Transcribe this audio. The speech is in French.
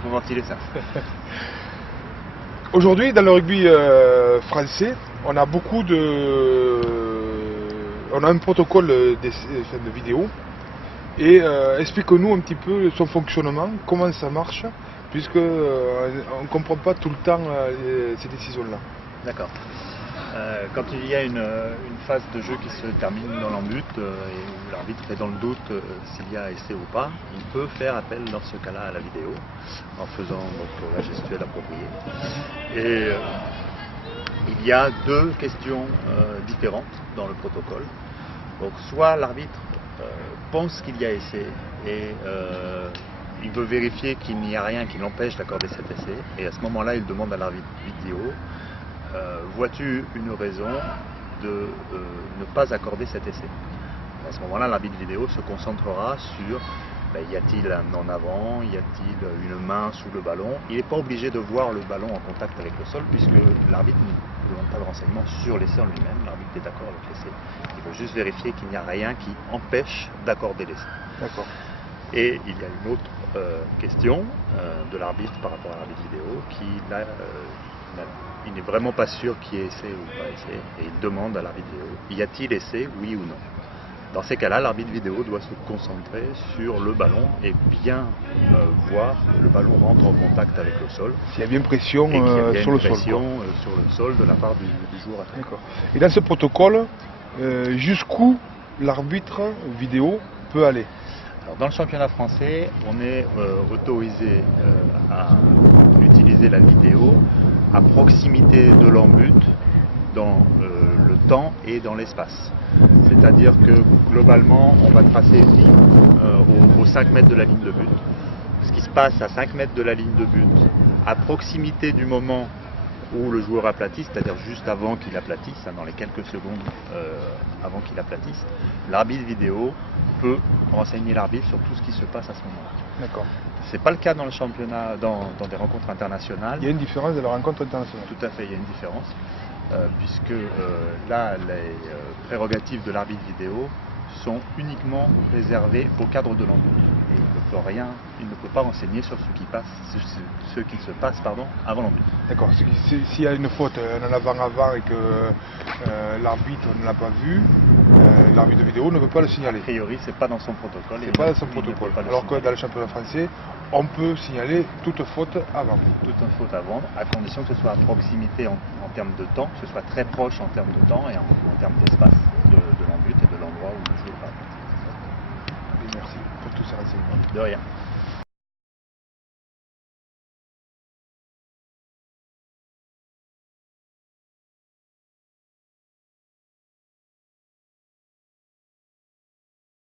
faut ventiler ça. Aujourd'hui, dans le rugby français, on a on a un protocole de vidéo. Et explique-nous un petit peu son fonctionnement, comment ça marche, puisque on ne comprend pas tout le temps ces décisions-là. D'accord. Quand il y a une phase de jeu qui se termine dans l'en-but et où l'arbitre est dans le doute s'il y a essai ou pas, il peut faire appel dans ce cas-là à la vidéo en faisant donc, la gestuelle appropriée. Et il y a deux questions différentes dans le protocole. Donc soit l'arbitre pense qu'il y a essai et il veut vérifier qu'il n'y a rien qui l'empêche d'accorder cet essai, et à ce moment-là il demande à l'arbitre vidéo vois-tu une raison de ne pas accorder cet essai. À ce moment-là l'arbitre vidéo se concentrera sur y a-t-il un en avant, y a-t-il une main sous le ballon. Il n'est pas obligé de voir le ballon en contact avec le sol puisque l'arbitre ne demande pas de renseignements sur l'essai en lui-même, l'arbitre est d'accord avec l'essai. Il veut juste vérifier qu'il n'y a rien qui empêche d'accorder l'essai. D'accord. Et il y a une autre question de l'arbitre par rapport à l'arbitre vidéo il n'est vraiment pas sûr qu'il y ait essai ou pas essai et il demande à l'arbitre vidéo y a-t-il essai, oui ou non. Dans ces cas-là, l'arbitre vidéo doit se concentrer sur le ballon et bien voir que le ballon rentre en contact avec le sol. S'il y a bien pression sur le sol. Sur le sol de la part du joueur attaquant. D'accord. Et dans ce protocole, jusqu'où l'arbitre vidéo peut aller? Alors, dans le championnat français, on est autorisé à utiliser la vidéo à proximité de l'en-but dans le temps et dans l'espace. C'est-à-dire que globalement, on va tracer une ligne aux 5 mètres de la ligne de but. Ce qui se passe à 5 mètres de la ligne de but, à proximité du moment où le joueur aplatit, c'est-à-dire juste avant qu'il aplatisse, dans les quelques secondes avant qu'il aplatisse, l'arbitre vidéo peut renseigner l'arbitre sur tout ce qui se passe à ce moment-là. D'accord. C'est pas le cas dans le championnat, dans des rencontres internationales. Il y a une différence de la rencontre internationale. Tout à fait, il y a une différence. Puisque là, les prérogatives de l'arbitre vidéo sont uniquement réservées au cadre de l'en-but. Et il ne peut pas renseigner sur ce qui se passe avant l'en-but. D'accord. S'il y a une faute, un avant et que l'arbitre ne l'a pas vu, l'arbitre vidéo ne peut pas le signaler. A priori, c'est pas dans son protocole. C'est pas dans son protocole. Alors que dans le championnat français, on peut signaler toute faute avant. Toute faute avant, à condition que ce soit à proximité en termes de temps, que ce soit très proche en termes de temps et en termes d'espace de l'en-but et de l'endroit où le joueur va. Merci pour tous ces renseignements. De rien.